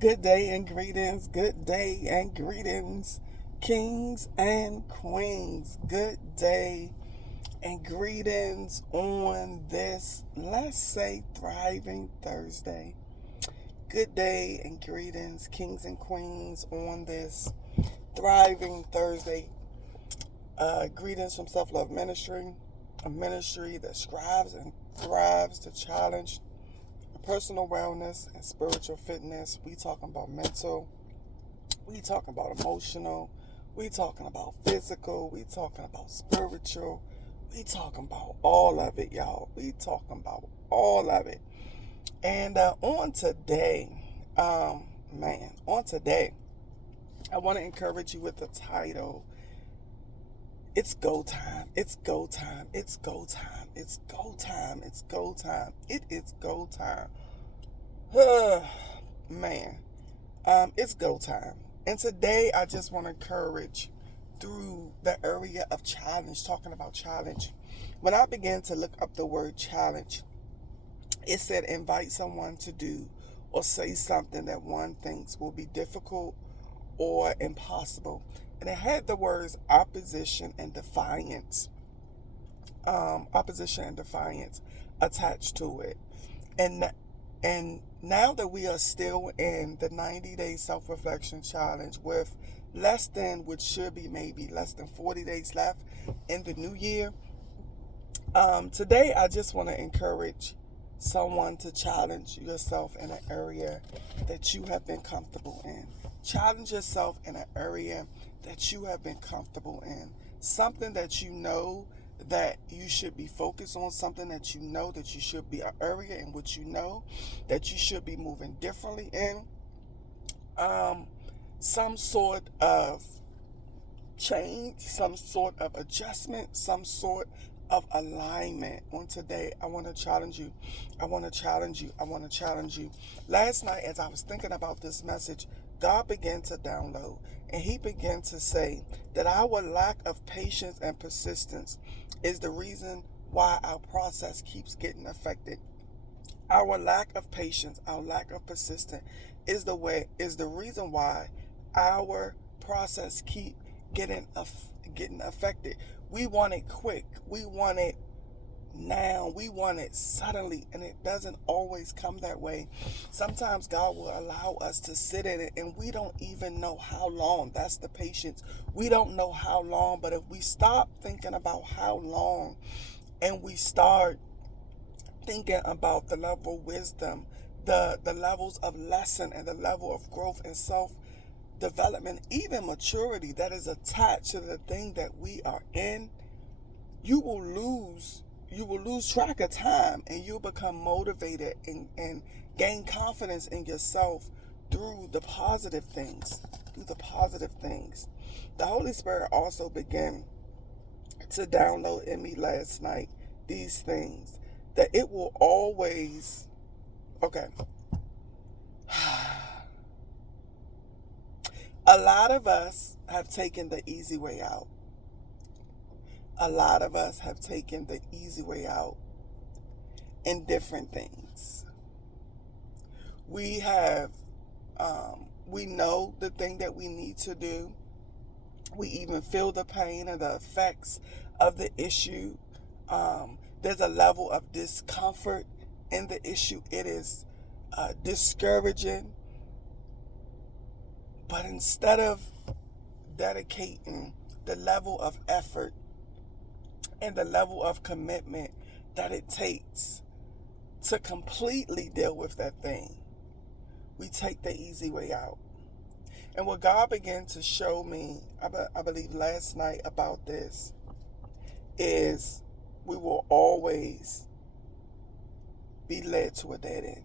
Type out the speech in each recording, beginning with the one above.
Good day and greetings. Good day and greetings, kings and queens. Good day and greetings on this, let's say, thriving Thursday. Good day and greetings, kings and queens, on this thriving Thursday. Greetings from Self Love Ministry, a ministry that strives and thrives to challenge personal wellness and spiritual fitness. We talking about mental, we talking about emotional, we talking about physical, we talking about spiritual, we talking about all of it, y'all. We talking about all of it. And on today, on today, I want to encourage you with the title. It's go time. It's go time. It's go time. It's go time. It's go time. It is go time. Man, it's go time. And today I just want to encourage through the area of challenge, talking about challenge. When I began to look up the word challenge, it said invite someone to do or say something that one thinks will be difficult or impossible. And it had the words opposition and defiance. Opposition and defiance attached to it. And and now that we are still in the 90-day self-reflection challenge with less than, which should be maybe less than 40 days left in the new year, today I just want to encourage someone to challenge yourself in an area that you have been comfortable in. Challenge yourself in an area that you have been comfortable in. Something that you know that you should be focused on, something that you know that you should be, an area in which you know that you should be moving differently in. Some sort of change, some sort of adjustment, some sort of alignment. On today, I want to challenge you. I want to challenge you. I want to challenge you. Last night, as I was thinking about this message, God began to download, and He began to say that our lack of patience and persistence is the reason why our process keeps getting affected. Our lack of patience, our lack of persistence is the reason why our process keep getting affected. We want it quick. We want it now. We want it suddenly, and it doesn't always come that way. Sometimes God will allow us to sit in it, and we don't even know how long. That's the patience. We don't know how long, but if we stop thinking about how long and we start thinking about the level of wisdom, the levels of lesson, and the level of growth and self development, even maturity that is attached to the thing that we are in, you will lose track of time, and you'll become motivated and gain confidence in yourself through the positive things. The Holy Spirit also began to download in me last night these things, that it will always, okay. A lot of us have taken the easy way out. A lot of us have taken the easy way out in different things. We have, we know the thing that we need to do. We even feel the pain and the effects of the issue. There's a level of discomfort in the issue. It is discouraging. But instead of dedicating the level of effort and the level of commitment that it takes to completely deal with that thing, we take the easy way out. And what God began to show me, I believe last night about this, is we will always be led to a dead end.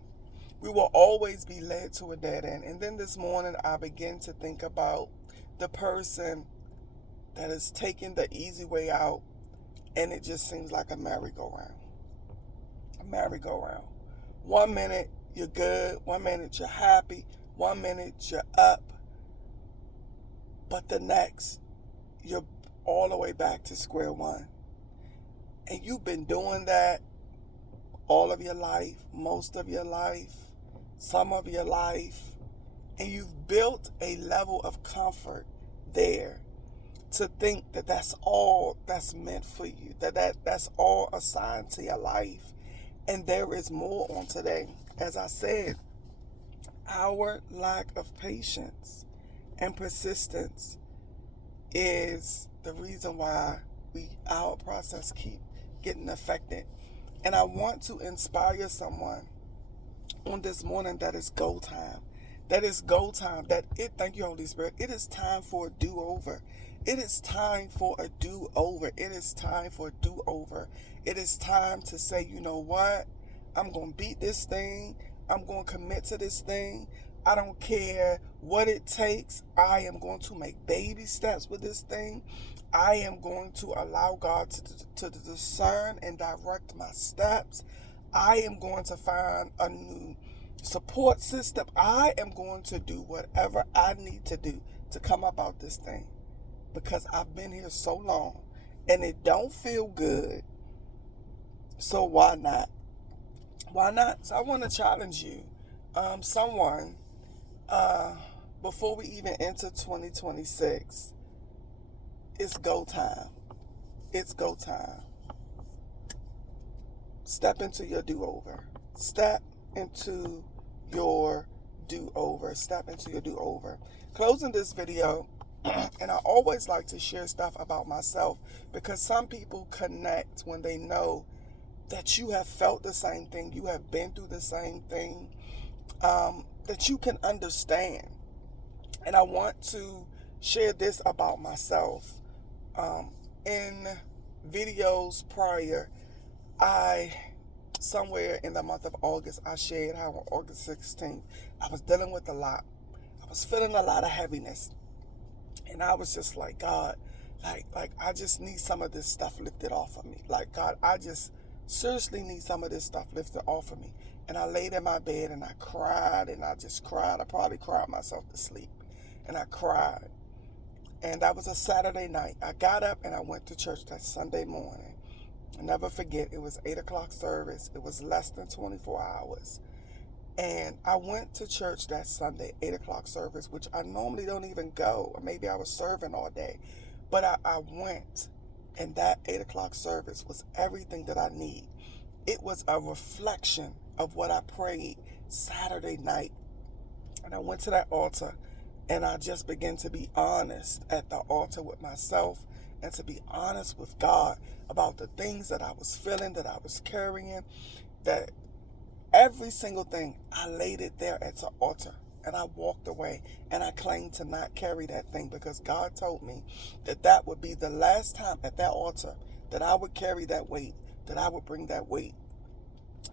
We will always be led to a dead end. And then this morning, I began to think about the person that is taking the easy way out, and it just seems like a merry-go-round. A merry-go-round. 1 minute you're good, 1 minute you're happy, 1 minute you're up, but the next you're all the way back to square one. And you've been doing that all of your life, most of your life, some of your life, And you've built a level of comfort there to think that that's all that's meant for you, that's all assigned to your life. And there is more on today. As I said, our lack of patience and persistence is the reason why our process keep getting affected. And I want to inspire someone on this morning that it's go time. That it's go time. Thank you, Holy Spirit. It is time for a do-over. It is time for a do-over. It is time for a do-over. It is time to say, you know what? I'm going to beat this thing. I'm going to commit to this thing. I don't care what it takes. I am going to make baby steps with this thing. I am going to allow God to discern and direct my steps. I am going to find a new support system. I am going to do whatever I need to do to come about this thing, because I've been here so long and it don't feel good. So why not? Why not? So I want to challenge you, someone, before we even enter 2026, it's go time. It's go time. Step into your do-over. Step into your do-over. Step into your do-over. Closing this video, and I always like to share stuff about myself, because some people connect when they know that you have felt the same thing, you have been through the same thing, that you can understand. And I want to share this about myself. In videos prior, somewhere in the month of August, I shared how on August 16th, I was dealing with a lot. I was feeling a lot of heaviness. And I was just like, God, like I just need some of this stuff lifted off of me. Like, God, I just seriously need some of this stuff lifted off of me. And I laid in my bed and I cried, and I just cried. I probably cried myself to sleep. And I cried. And that was a Saturday night. I got up and I went to church that Sunday morning. I'll never forget, it was 8 o'clock service. It was less than 24 hours. And I went to church that Sunday, 8 o'clock service, which I normally don't even go. Or maybe I was serving all day. But I went, and that 8 o'clock service was everything that I need. It was a reflection of what I prayed Saturday night. And I went to that altar, and I just began to be honest at the altar with myself, and to be honest with God about the things that I was feeling, that I was carrying, that every single thing, I laid it there at the altar. And I walked away, and I claimed to not carry that thing, because God told me that that would be the last time at that altar that I would carry that weight, that I would bring that weight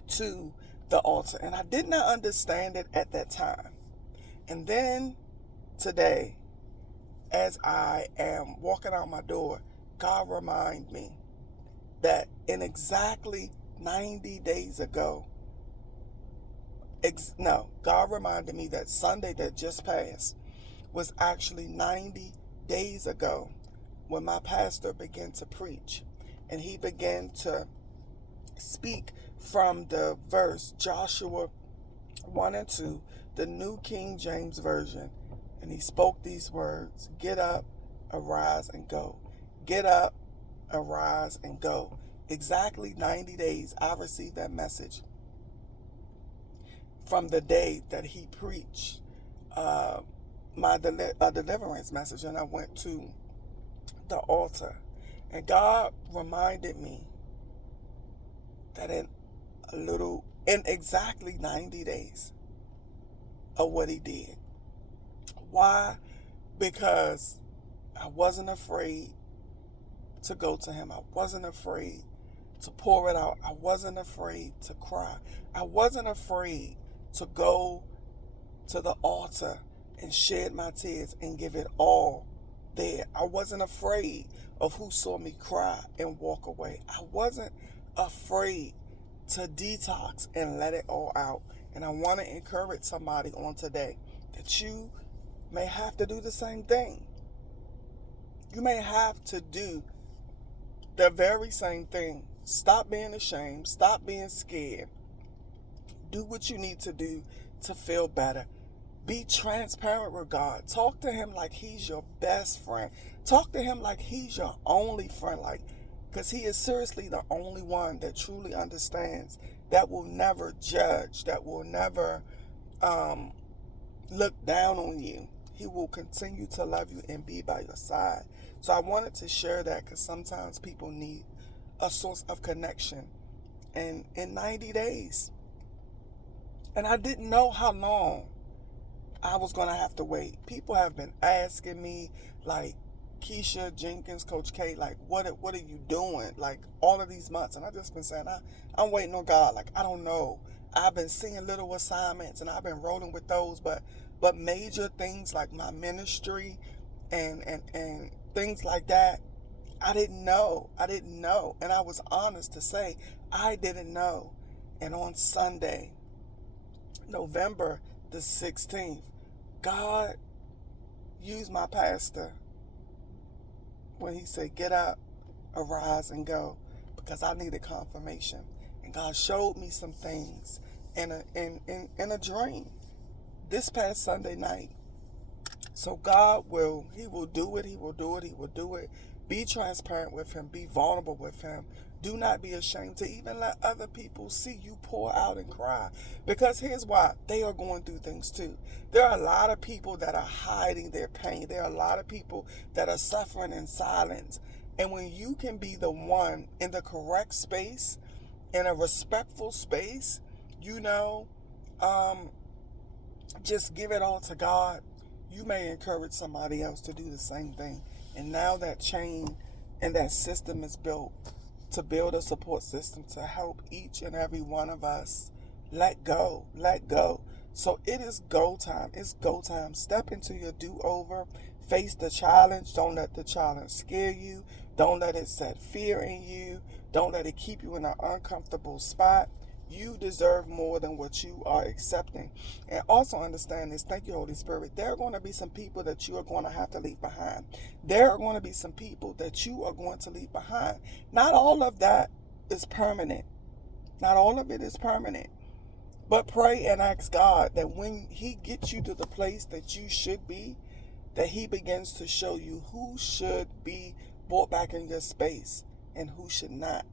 to the altar. And I did not understand it at that time. And then today, as I am walking out my door, God reminded me that in exactly 90 days ago, God reminded me that Sunday that just passed was actually 90 days ago when my pastor began to preach. And he began to speak from the verse Joshua 1 and 2, the New King James Version. And he spoke these words: get up, arise, and go. Get up, arise, and go. Exactly 90 days I received that message from the day that he preached my deliverance message. And I went to the altar. And God reminded me that in exactly 90 days of what he did. Why? Because I wasn't afraid to go to him. I wasn't afraid to pour it out. I wasn't afraid to cry. I wasn't afraid to go to the altar and shed my tears and give it all there. I wasn't afraid of who saw me cry and walk away. I wasn't afraid to detox and let it all out. And I want to encourage somebody on today that you may have to do the same thing. You may have to do the very same thing. Stop being ashamed. Stop being scared. Do what you need to do to feel better. Be transparent with God. Talk to him like he's your best friend. Talk to him like he's your only friend. Like, because he is seriously the only one that truly understands, that will never judge, that will never look down on you. He will continue to love you and be by your side. So I wanted to share that because sometimes people need a source of connection. And in 90 days, and I didn't know how long I was going to have to wait. People have been asking me, like, Keisha Jenkins, Coach K, like, what are you doing? Like, all of these months. And I've just been saying, I'm waiting on God. Like, I don't know. I've been seeing little assignments and I've been rolling with those, but major things like my ministry and things like that, I didn't know. And I was honest to say, I didn't know. And on Sunday, November the 16th, God used my pastor when he said, get up, arise, and go, because I needed confirmation. And God showed me some things in a dream this past Sunday night. So God he will do it. He will do it. He will do it. Be transparent with him. Be vulnerable with him. Do not be ashamed to even let other people see you pour out and cry. Because here's why. They are going through things too. There are a lot of people that are hiding their pain. There are a lot of people that are suffering in silence. And when you can be the one in the correct space, in a respectful space, just give it all to God. You may encourage somebody else to do the same thing. And now that chain and that system is built to build a support system to help each and every one of us let go. So it is go time. It's go time. Step into your do-over. Face the challenge. Don't let the challenge scare you. Don't let it set fear in you. Don't let it keep you in an uncomfortable spot. You deserve more than what you are accepting. And also understand this. Thank you, Holy Spirit. There are going to be some people that you are going to have to leave behind. There are going to be some people that you are going to leave behind. Not all of that is permanent. Not all of it is permanent. But pray and ask God that when he gets you to the place that you should be, that he begins to show you who should be brought back in your space and who should not.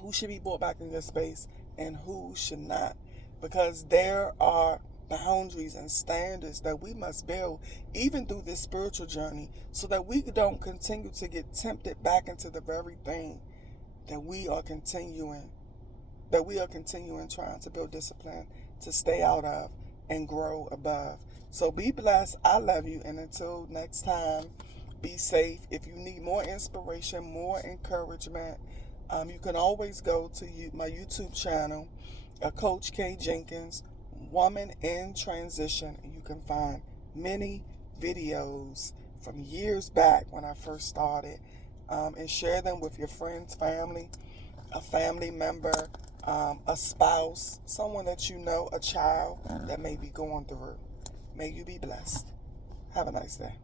Who should be brought back in your space and who should not. Because there are boundaries and standards that we must build even through this spiritual journey, so that we don't continue to get tempted back into the very thing that we are continuing trying to build discipline to stay out of and grow above. So be blessed. I love you. And until next time, be safe. If you need more inspiration, more encouragement, you can always go to my YouTube channel, Coach K Jenkins, Woman in Transition. And you can find many videos from years back when I first started, and share them with your friends, family, a family member, a spouse, someone that you know, a child that may be going through. May you be blessed. Have a nice day.